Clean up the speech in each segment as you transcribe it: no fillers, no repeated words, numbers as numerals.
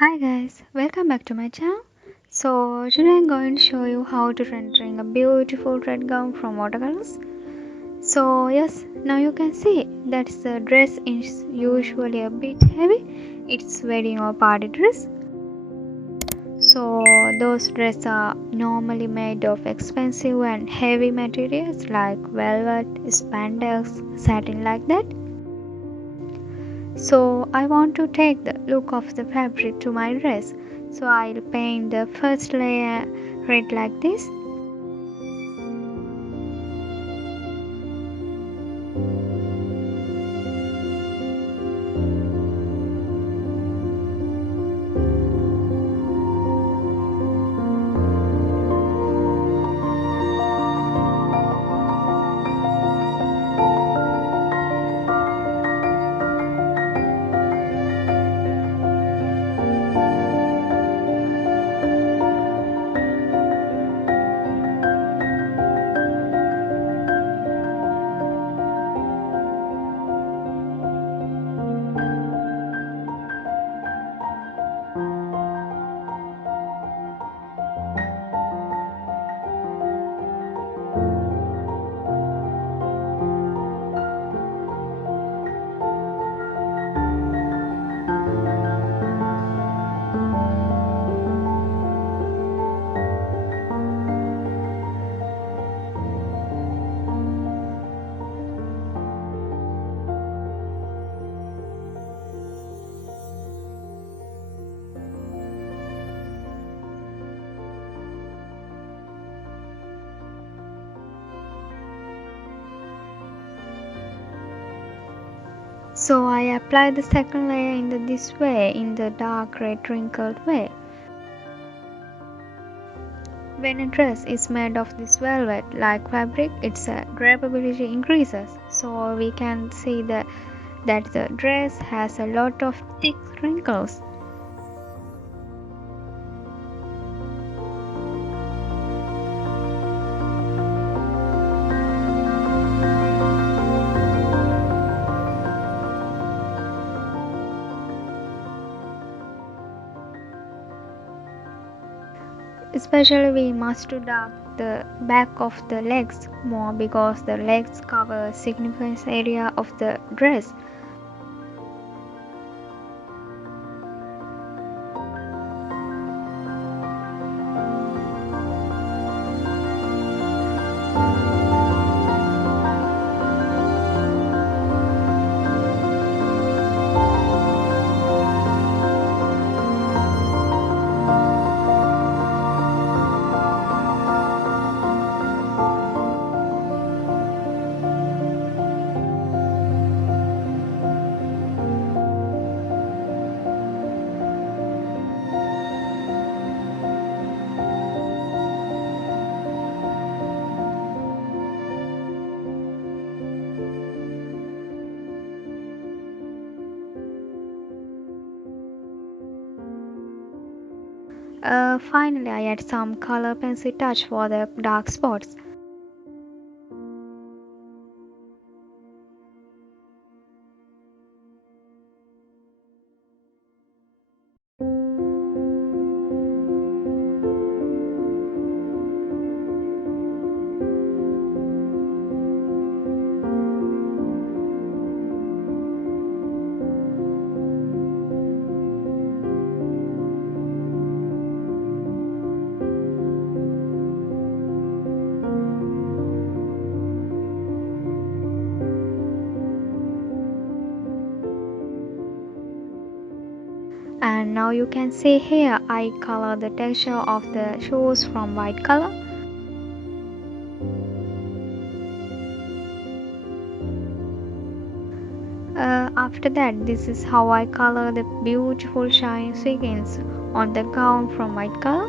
Hi guys, welcome back to my channel. So today I'm going to show you how to rendering a beautiful red gown from watercolors. So yes, now you can see that the dress is usually a bit heavy. It's wedding or party dress. So those dresses are normally made of expensive and heavy materials like velvet, spandex, satin like that. So I want to take the look of the fabric to my dress. So I'll paint the first layer red like this. So I apply the second layer in this way, in the dark red wrinkled way. When a dress is made of this velvet like fabric, its durability increases. So we can see that the dress has a lot of thick wrinkles. Especially we must to dark the back of the legs more because the legs cover a significant area of the dress. Finally, I add some color pencil touch for the dark spots. And now you can see here I color the texture of the shoes from white color. After that, this is how I color the beautiful shiny sequins on the gown from white color.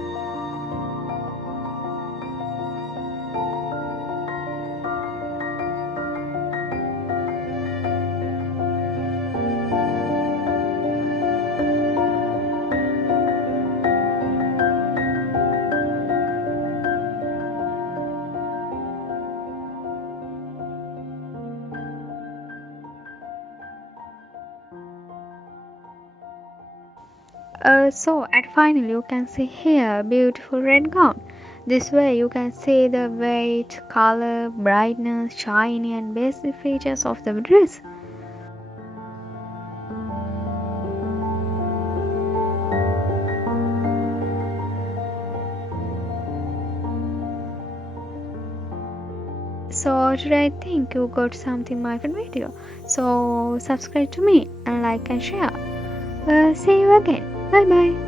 So at final you can see here beautiful red gown. This way you can see the weight, color, brightness, shiny and basic features of the dress. So today I think you got something my favorite video. So subscribe to me and like and share. See you again. Bye bye.